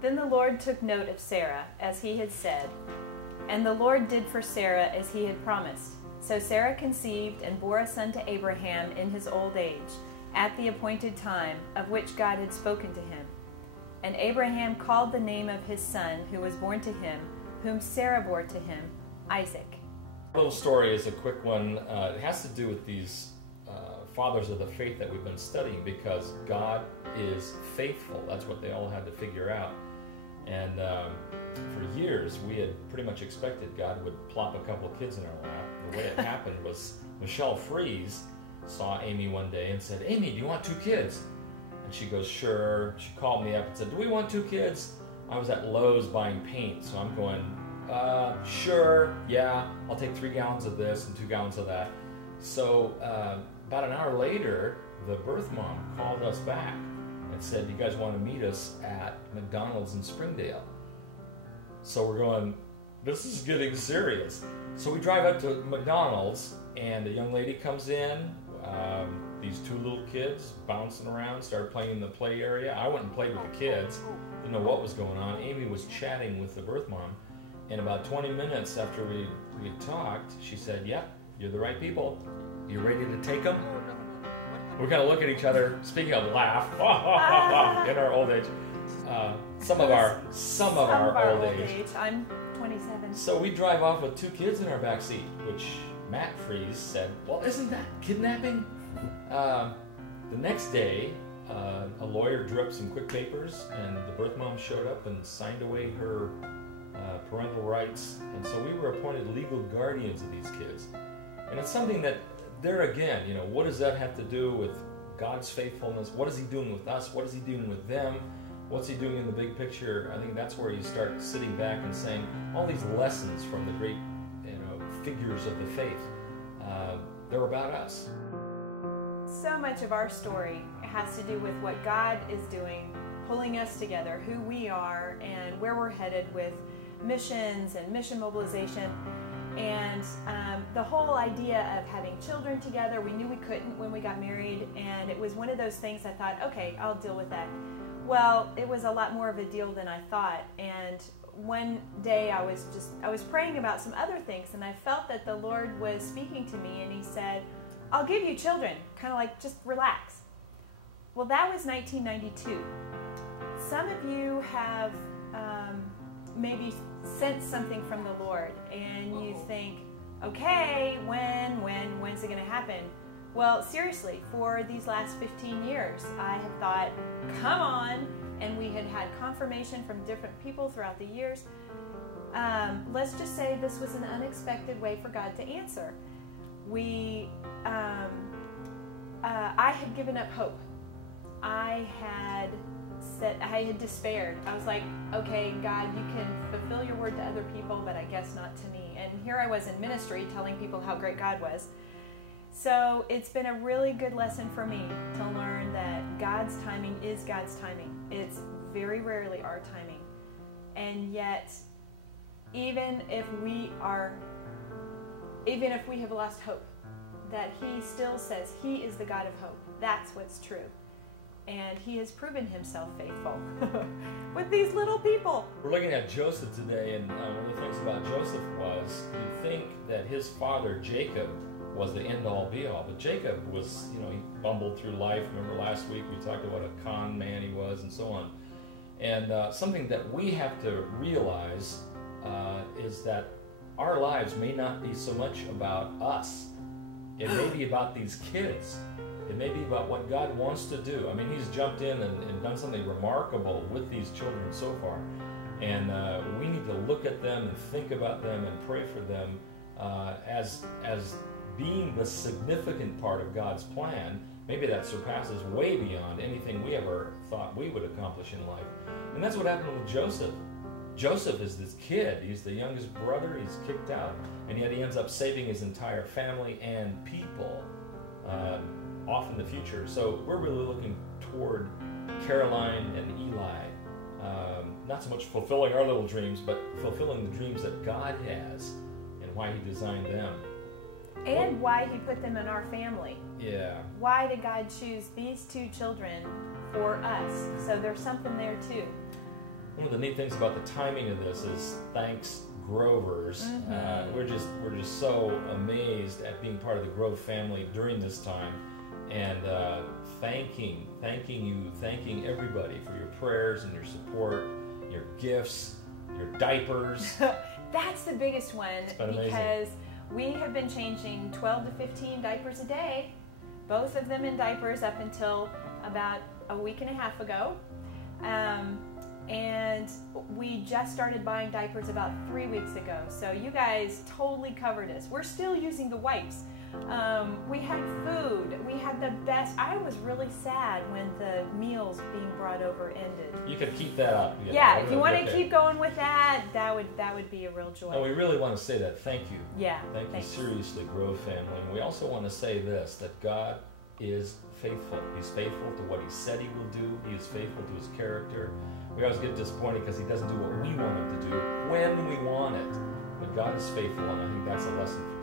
Then the Lord took note of Sarah, as he had said, and the Lord did for Sarah as he had promised. So Sarah conceived and bore a son to Abraham in his old age, at the appointed time of which God had spoken to him. And Abraham called the name of his son who was born to him, whom Sarah bore to him, Isaac. The little story is a quick one. It has to do with these fathers of the faith that we've been studying, because God is faithful. That's what they all had to figure out. And for years, we had pretty much expected God would plop a couple of kids in our lap. The way it happened was Michelle Fries saw Amy one day and said, "Amy, do you want 2 kids?" And she goes, "Sure." She called me up and said, "Do we want 2 kids?" I was at Lowe's buying paint, so I'm going, "Sure, yeah, I'll take 3 gallons of this and 2 gallons of that." So about an hour later, the birth mom called us back and said, "You guys want to meet us at McDonald's in Springdale?" So we're going, this is getting serious. So we drive up to McDonald's, and a young lady comes in. These 2 little kids bouncing around, started playing in the play area. I went and played with the kids. Didn't know what was going on. Amy was chatting with the birth mom, and about 20 minutes after we talked, she said, "Yep, you're the right people. You ready to take them?" We kind of look at each other, speaking of laugh, in our old age. Some of our old age. I'm 27. So we drive off with 2 kids in our back seat, which Matt Fries said, "Well, isn't that kidnapping?" The next day, a lawyer drew up some quick papers, and the birth mom showed up and signed away her parental rights. And so we were appointed legal guardians of these kids. And it's something that, there again, what does that have to do with God's faithfulness? What is he doing with us? What is he doing with them? What's he doing in the big picture? I think that's where you start sitting back and saying, all these lessons from the great figures of the faith, they're about us. So much of our story has to do with what God is doing, pulling us together, who we are, and where we're headed with missions and mission mobilization. And the whole idea of having children together, we knew we couldn't when we got married, and it was one of those things I thought, okay, I'll deal with that. Well, it was a lot more of a deal than I thought, and one day I was praying about some other things, and I felt that the Lord was speaking to me, and he said, "I'll give you children," kind of like, just relax. Well, that was 1992. Some of you have maybe sense something from the Lord, and you think, okay, when's it going to happen? Well, seriously, for these last 15 years, I have thought, come on, and we had confirmation from different people throughout the years. Let's just say this was an unexpected way for God to answer. I had given up hope. I had despaired. I was like, okay, God, you can fulfill your word to other people, but I guess not to me. And here I was in ministry telling people how great God was. So it's been a really good lesson for me to learn that God's timing is God's timing. It's very rarely our timing. And yet, even if we have lost hope, that he still says he is the God of hope. That's what's true. And he has proven himself faithful with these little people. We're looking at Joseph today, and one of the things about Joseph was, you'd think that his father, Jacob, was the end-all, be-all. But Jacob was, he bumbled through life. Remember last week we talked about what a con man he was and so on. And something that we have to realize is that our lives may not be so much about us. It may be about these kids. It may be about what God wants to do. I mean, he's jumped in and done something remarkable with these children so far. And we need to look at them and think about them and pray for them as being the significant part of God's plan. Maybe that surpasses way beyond anything we ever thought we would accomplish in life. And that's what happened with Joseph. Joseph is this kid. He's the youngest brother. He's kicked out. And yet he ends up saving his entire family and people off in the future. So we're really looking toward Caroline and Eli. Not so much fulfilling our little dreams, but fulfilling the dreams that God has and why he designed them. And why he put them in our family. Yeah. Why did God choose these 2 children for us? So there's something there too. one of the neat things about the timing of this is thanks Grovers. We're just so amazed at being part of the Grove family during this time, and thanking everybody for your prayers and your support, your gifts, your diapers. That's the biggest one, because we have been changing 12 to 15 diapers a day, both of them in diapers up until about a week and a half ago. And we just started buying diapers about 3 weeks ago. So you guys totally covered us. We're still using the wipes. We had food. We had the best. I was really sad when the meals being brought over ended. You could keep that up. Yeah, if you want to keep going with that, that would be a real joy. And we really want to say that. Thank you. Yeah. Thank you seriously, Grove family. And we also want to say this, that God is faithful. He's faithful to what he said he will do. He is faithful to his character. We always get disappointed because he doesn't do what we want him to do when we want it. But God is faithful, and I think that's a lesson for